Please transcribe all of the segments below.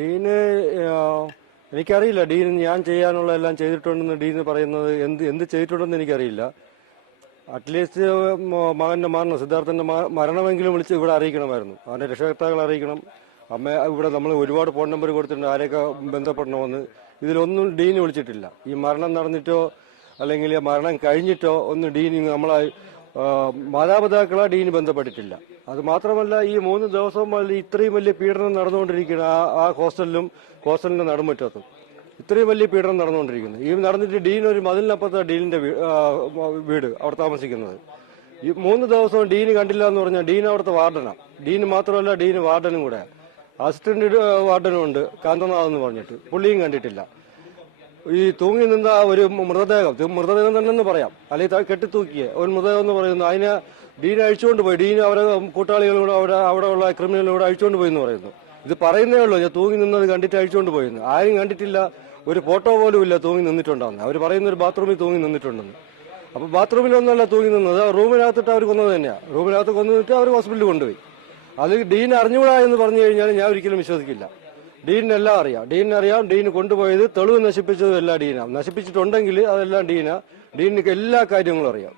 Dean എനിക്കറിയില്ല. ഡീൻ ഞാൻ ചെയ്യാനുള്ള എല്ലാം ചെയ്തിട്ടുണ്ടെന്ന് ഡീൻ പറയുന്നത് എന്ത് ചെയ്തിട്ടുണ്ടെന്ന് എനിക്കറിയില്ല. അറ്റ്ലീസ്റ്റ് മകന്റെ മരണം, സിദ്ധാർത്ഥന്റെ മരണമെങ്കിലും വിളിച്ച് ഇവിടെ അറിയിക്കണമായിരുന്നു. അവന്റെ രക്ഷകർത്താക്കൾ അറിയിക്കണം. ഇവിടെ നമ്മൾ ഒരുപാട് ഫോൺ നമ്പർ കൊടുത്തിട്ടുണ്ട്, ആരെയൊക്കെ ബന്ധപ്പെടണമെന്ന്. ഇതിലൊന്നും ഡീൻ വിളിച്ചിട്ടില്ല. ഈ മരണം നടന്നിട്ടോ അല്ലെങ്കിൽ മരണം കഴിഞ്ഞിട്ടോ ഒന്നും ഡീൻ നമ്മളെ മാതാപിതാക്കളെ ഡീൻ ബന്ധപ്പെട്ടിട്ടില്ല. അത് മാത്രമല്ല, ഈ 3 ദിവസം ഇത്രയും വലിയ പീഡനം നടന്നുകൊണ്ടിരിക്കുന്ന ആ ഹോസ്റ്റലിന്റെ നടുമുറ്റത്തും ഇത്രയും വലിയ പീഡനം നടന്നുകൊണ്ടിരിക്കുന്നു. ഈ നടന്നിട്ട് ഡീൻ ഒരു മതിലിനപ്പുറത്തെ ഡീനിന്റെ വീട് അവിടെ താമസിക്കുന്നത്. ഈ 3 ദിവസവും ഡീന് കണ്ടില്ല എന്ന് പറഞ്ഞാൽ ഡീൻ അവിടുത്തെ വാർഡനാണ്. ഡീന് മാത്രമല്ല, ഡീന് വാർഡനും കൂടെ. അസിസ്റ്റന്റ് വാർഡനും ഉണ്ട്, കാന്തനാഥ് എന്ന് പറഞ്ഞിട്ട്. പുള്ളിയും കണ്ടിട്ടില്ല. ഈ തൂങ്ങി നിന്ന ഒരു മൃതദേഹം തന്നെ പറയാം, അല്ലെങ്കിൽ കെട്ടിത്തൂക്കിയ ഒരു മൃതദേഹം എന്ന് പറയുന്നു. അതിനെ ഡീൻ അഴിച്ചുകൊണ്ട് പോയി. ഡീൻ അവരെ കൂട്ടാളികളോട് അവിടെ ഉള്ള ക്രിമിനലിനോട് അഴിച്ചുകൊണ്ട് പോയി എന്ന് പറയുന്നു. ഇത് പറയുന്നേ ഉള്ളൂ, ഞാൻ തൂങ്ങി നിന്നത് കണ്ടിട്ട് അഴിച്ചുകൊണ്ട് പോയെന്ന്. ആരും കണ്ടിട്ടില്ല, ഒരു ഫോട്ടോ പോലും ഇല്ല തൂങ്ങി നിന്നിട്ടുണ്ടാവുന്നത്. അവർ പറയുന്ന ഒരു ബാത്റൂമിൽ തൂങ്ങി നിന്നിട്ടുണ്ടെന്ന്. അപ്പൊ ബാത്റൂമിലൊന്നുമല്ല തൂങ്ങി നിന്നത്, റൂമിനകത്തിട്ട് അവർ കൊന്നത് തന്നെയാണ്. റൂമിനകത്ത് കൊന്നിട്ട് അവർ ഹോസ്പിറ്റലിൽ കൊണ്ടുപോയി. അത് ഡീൻ അറിഞ്ഞുകൂടാ എന്ന് പറഞ്ഞു കഴിഞ്ഞാൽ ഞാൻ ഒരിക്കലും വിശ്വസിക്കില്ല. ഡീനെല്ലാം അറിയാം. ഡീനറിയാം. ഡീൻ കൊണ്ടുപോയത് തെളിവ് നശിപ്പിച്ചതും എല്ലാം ഡീനാ. നശിപ്പിച്ചിട്ടുണ്ടെങ്കിൽ അതെല്ലാം ഡീനാ. ഡീനിക്ക് എല്ലാ കാര്യങ്ങളും അറിയാം.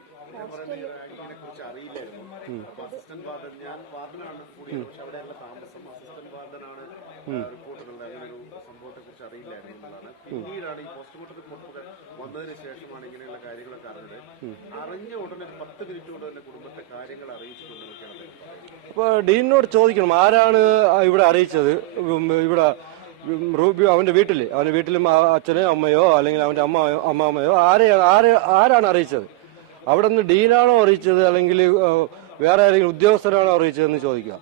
പിന്നീടാണ് ഈ പോസ്റ്റ്മോർട്ടം റിപ്പോർട്ട് വന്നതിന് ശേഷമാണ് ഇങ്ങനെയുള്ള കാര്യങ്ങളൊക്കെ അറിഞ്ഞത്. അറിഞ്ഞ ഉടനെ 10 മിനിറ്റ് കൊണ്ട് തന്നെ കുടുംബത്തെ കാര്യങ്ങൾ അറിയിച്ചിട്ടുണ്ടെന്നൊക്കെയാണ്. അപ്പൊ ഡീനോട് ചോദിക്കണം, ആരാണ് ഇവിടെ അറിയിച്ചത്? ഇവിടെ അവന്റെ വീട്ടിലും അച്ഛനോ അമ്മയോ അല്ലെങ്കിൽ അവന്റെ അമ്മാമ്മയോ ആരാണ് അറിയിച്ചത്? അവിടെ നിന്ന് ഡീനാണോ അറിയിച്ചത് അല്ലെങ്കിൽ വേറെ ആരെങ്കിലും ഉദ്യോഗസ്ഥരാണോ അറിയിച്ചതെന്ന് ചോദിക്കുക.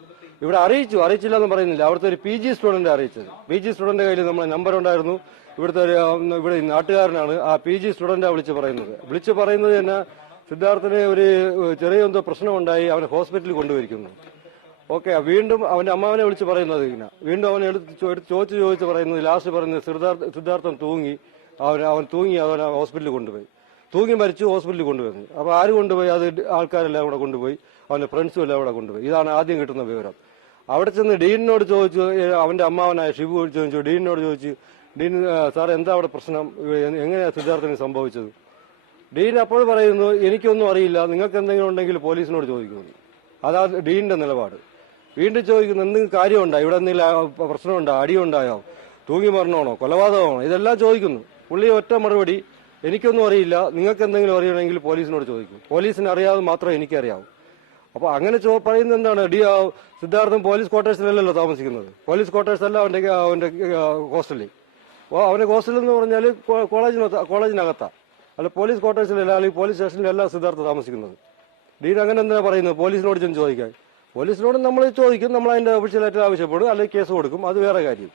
ഇവിടെ അറിയിച്ചില്ല എന്ന് പറയുന്നില്ല. അവിടുത്തെ ഒരു PG സ്റ്റുഡന്റ് അറിയിച്ചത്. PG സ്റ്റുഡന്റ് കയ്യിൽ നമ്മളെ നമ്പർ ഉണ്ടായിരുന്നു. ഇവിടെ നാട്ടുകാരനാണ്. ആ PG സ്റ്റുഡന്റാ വിളിച്ചു പറയുന്നത് തന്നെ സിദ്ധാർത്ഥന് ഒരു ചെറിയ എന്തോ പ്രശ്നമുണ്ടായി, അവനെ ഹോസ്പിറ്റലിൽ കൊണ്ടുപോയിരിക്കുന്നു. ഓക്കെ, വീണ്ടും അവന്റെ അമ്മാവനെ വിളിച്ച് പറയുന്നത് ഇങ്ങനെ. വീണ്ടും അവനെ ചോദിച്ച് പറയുന്നത്, ലാസ്റ്റ് പറയുന്നത് സിദ്ധാർത്ഥൻ അവൻ തൂങ്ങി അവനെ ഹോസ്പിറ്റലിൽ കൊണ്ടുപോയി. തൂങ്ങി മരിച്ചു, ഹോസ്പിറ്റലിൽ കൊണ്ടുപോയി. അപ്പൊ ആര് കൊണ്ടുപോയി? അത് ആൾക്കാരെല്ലാം കൂടെ കൊണ്ടുപോയി, അവന്റെ ഫ്രണ്ട്സും എല്ലാം കൂടെ കൊണ്ടുപോയി. ഇതാണ് ആദ്യം കിട്ടുന്ന വിവരം. അവിടെ ചെന്ന് ഡീനിനോട് ചോദിച്ചു, അവന്റെ അമ്മാവനായ ഷിബു ചോദിച്ചു. ഡീനിനോട് ചോദിച്ചു, ഡീൻ സാർ എന്താ അവിടെ പ്രശ്നം, എങ്ങനെയാ സിദ്ധാർത്ഥന് സംഭവിച്ചത്? ഡീൻ അപ്പോൾ പറയുന്നു, എനിക്കൊന്നും അറിയില്ല, നിങ്ങൾക്ക് എന്തെങ്കിലും ഉണ്ടെങ്കിൽ പോലീസിനോട് ചോദിക്കുന്നു. അതാ ഡീനിന്റെ നിലപാട്. വീണ്ടും ചോദിക്കുന്നു, എന്തെങ്കിലും കാര്യമുണ്ടോ, ഇവിടെ എന്തെങ്കിലും പ്രശ്നമുണ്ടോ, അടിയുണ്ടായോ, തൂങ്ങി മരണമാണോ, കൊലപാതകമാണോ, ഇതെല്ലാം ചോദിക്കുന്നു. പുള്ളി ഒറ്റ മറുപടി, എനിക്കൊന്നും അറിയില്ല, നിങ്ങൾക്ക് എന്തെങ്കിലും അറിയണമെങ്കിൽ പോലീസിനോട് ചോദിക്കും. പോലീസിന് അറിയാതെ മാത്രമേ എനിക്കറിയാവൂ. അപ്പൊ അങ്ങനെ പറയുന്നത് എന്താണ്? സിദ്ധാർത്ഥൻ പോലീസ് ക്വാർട്ടേഴ്സിലല്ലല്ലോ താമസിക്കുന്നത്. പോലീസ് ക്വാർട്ടേഴ്സ് അല്ല അവന്റെ ഹോസ്റ്റലിൽ. അവന്റെ ഹോസ്റ്റൽ എന്ന് പറഞ്ഞാൽ കോളേജിനകത്താ, അല്ല പോലീസ് ക്വാർട്ടേഴ്സിലല്ല, അല്ലെങ്കിൽ പോലീസ് സ്റ്റേഷനിലല്ല സിദ്ധാർത്ഥ താമസിക്കുന്നത്. ഡീൻ അങ്ങനെ എന്തിനാ പറയുന്നത്? പോലീസിനോട് ചെന്ന് ചോദിക്കാൻ. പോലീസിനോട് നമ്മൾ ചോദിക്കും, നമ്മൾ അതിന്റെ ഒഫീഷ്യലായിട്ട് ആവശ്യപ്പെടും, അല്ലെങ്കിൽ കേസ് കൊടുക്കും, അത് വേറെ കാര്യം.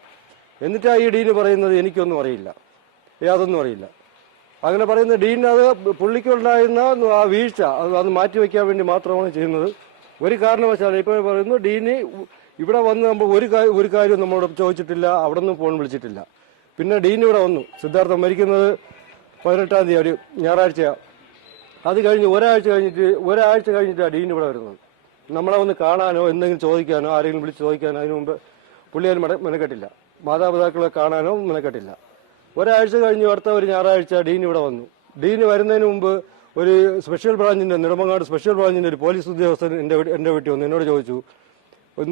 എന്നിട്ടാ ഈ ഡീന് പറയുന്നത് എനിക്കൊന്നും അറിയില്ല, യാതൊന്നും അറിയില്ല. അങ്ങനെ പറയുന്ന ഡീൻ അത് പുള്ളിക്കുണ്ടായിരുന്ന ആ വീഴ്ച അത് മാറ്റിവെക്കാൻ വേണ്ടി മാത്രമാണ് ചെയ്യുന്നത്. ഒരു കാരണവശാലും ഇപ്പോൾ പറയുന്നു, ഡീന് ഇവിടെ വന്ന് നമ്മൾ ഒരു കാര്യം നമ്മളോട് ചോദിച്ചിട്ടില്ല, അവിടെ നിന്ന് ഫോൺ വിളിച്ചിട്ടില്ല. പിന്നെ ഡീൻ ഇവിടെ വന്നു. സിദ്ധാർത്ഥൻ മരിക്കുന്നത് 18-ാം തീയതി, ഒരു ഞായറാഴ്ചയാണ്. അത് കഴിഞ്ഞ് ഒരാഴ്ച കഴിഞ്ഞിട്ടാണ് ഡീൻ ഇവിടെ വരുന്നത്. നമ്മളെ ഒന്ന് കാണാനോ എന്തെങ്കിലും ചോദിക്കാനോ ആരെങ്കിലും വിളിച്ച് ചോദിക്കാനോ അതിനു മുമ്പ് പുള്ളി അതിന് മെനക്കെട്ടില്ല. മാതാപിതാക്കളെ കാണാനോ മെനക്കെട്ടില്ല. ഒരാഴ്ച കഴിഞ്ഞ് അടുത്ത ഒരു ഞായറാഴ്ച ഡീൻ ഇവിടെ വന്നു. ഡീൻ വരുന്നതിന് മുമ്പ് ഒരു നെടുമങ്ങാട് സ്പെഷ്യൽ ബ്രാഞ്ചിന്റെ ഒരു പോലീസ് ഉദ്യോഗസ്ഥൻ എന്റെ വീട്ടിൽ വന്നു. എന്നോട് ചോദിച്ചു,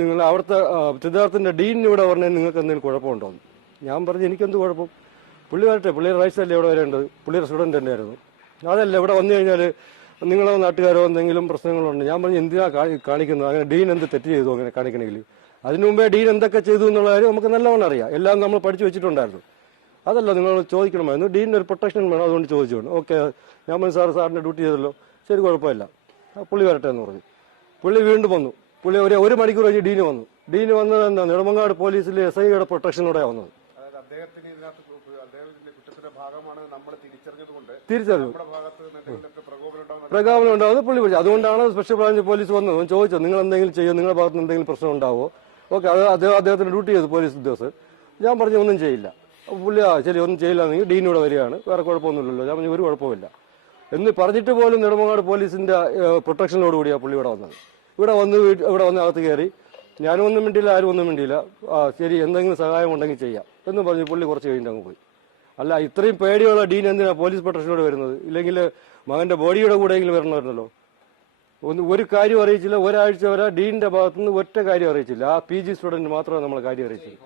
നിങ്ങൾ അവിടുത്തെ സിദ്ധാർത്ഥന്റെ ഡീനിന് ഇവിടെ പറഞ്ഞാൽ നിങ്ങൾക്ക് എന്തെങ്കിലും കുഴപ്പമുണ്ടോ? ഞാൻ പറഞ്ഞു, എനിക്കെന്ത് കുഴപ്പം, പുള്ളി വരട്ടെ, പുള്ളിയുടെ റൈറ്റ്സ് അല്ലേ ഇവിടെ വരേണ്ടത്, പുള്ളിയുടെ സ്റ്റുഡന്റ് തന്നെയായിരുന്നു. അതല്ല ഇവിടെ വന്നു കഴിഞ്ഞാൽ നിങ്ങളോ നാട്ടുകാരോ എന്തെങ്കിലും പ്രശ്നങ്ങളുണ്ട്. ഞാൻ പറഞ്ഞു, എന്തിനാ കാണിക്കുന്നത്, അങ്ങനെ ഡീൻ എന്ത് തെറ്റ് ചെയ്തു അങ്ങനെ കാണിക്കണമെങ്കിൽ? അതിനു മുമ്പേ ഡീൻ എന്തൊക്കെ ചെയ്തു എന്നുള്ള കാര്യം നമുക്ക് നല്ലവണ്ണം അറിയാം, എല്ലാം നമ്മൾ പഠിച്ചു വെച്ചിട്ടുണ്ടായിരുന്നു. അതല്ല നിങ്ങൾ ചോദിക്കണമായിരുന്നു, ഡീനിന് ഒരു പ്രൊട്ടക്ഷൻ വേണം, അതുകൊണ്ട് ചോദിച്ചുകൊണ്ട്. ഓക്കെ, ഞാൻ പറഞ്ഞു, സാറിന്റെ ഡ്യൂട്ടി ചെയ്തല്ലോ, ശരി കുഴപ്പമില്ല, പുള്ളി വരട്ടെ എന്ന് പറഞ്ഞു. പുള്ളി വീണ്ടും വന്നു. പുള്ളി ഒരു മണിക്കൂർ കഴിഞ്ഞ് ഡീന് വന്നു. ഡീന് വന്നത് എന്താ, നെടുമങ്ങാട് പോലീസിലെ SIയുടെ പ്രൊട്ടക്ഷനോടെ വന്നത്. തിരിച്ചറിഞ്ഞു പ്രകോപനം ഉണ്ടാവുന്നത് പുള്ളി വിളിച്ചു. അതുകൊണ്ടാണ് സ്പെഷ്യൽ ബ്രാഞ്ച് പോലീസ് വന്നത്. ചോദിച്ചത്, നിങ്ങൾ എന്തെങ്കിലും ചെയ്യോ, നിങ്ങളുടെ ഭാഗത്ത് നിന്ന് എന്തെങ്കിലും പ്രശ്നം ഉണ്ടാവോ? ഓക്കെ, അദ്ദേഹത്തിന് ഡ്യൂട്ടി ചെയ്തു പോലീസ് ഉദ്യോഗസ്ഥർ. ഞാൻ പറഞ്ഞു, ഒന്നും ചെയ്യില്ല. പുള്ളി ശരി, ഒന്നും ചെയ്യില്ല, നിങ്ങൾ ഡീൻ ഇവിടെ വരികയാണ്, വേറെ കുഴപ്പമൊന്നുമില്ലല്ലോ. ഞാൻ പറഞ്ഞു, ഒരു കുഴപ്പമില്ല എന്ന് പറഞ്ഞിട്ട് പോലും നെടുമങ്ങാട് പോലീസിന്റെ പ്രൊട്ടക്ഷനോടുകൂടിയാണ് പുള്ളി ഇവിടെ വന്നത്. ഇവിടെ വന്ന് അകത്ത് കയറി ഞാനും ഒന്നും മിണ്ടിയില്ല, ആരും ഒന്നും മിണ്ടിയില്ല. ശരി, എന്തെങ്കിലും സഹായം ഉണ്ടെങ്കിൽ ചെയ്യാം എന്ന് പറഞ്ഞ് പുള്ളി കുറച്ച് കഴിഞ്ഞിട്ട് അങ്ങ് പോയി. അല്ല, ഇത്രയും പേടിയുള്ള ഡീൻ എന്തിനാ പോലീസ് പ്രൊട്ടക്ഷനോട് വരുന്നത്? ഇല്ലെങ്കിൽ മകന്റെ ബോഡിയുടെ കൂടെയെങ്കിലും വരണമല്ലോ. ഒരു കാര്യം അറിയിച്ചില്ല, ഒരാഴ്ച വരെ ഡീനിന്റെ ഭാഗത്തുനിന്ന് ഒറ്റ കാര്യം അറിയിച്ചില്ല. ആ PG സ്റ്റുഡന്റ് മാത്രമേ നമ്മളെ കാര്യം അറിയിച്ചില്ല.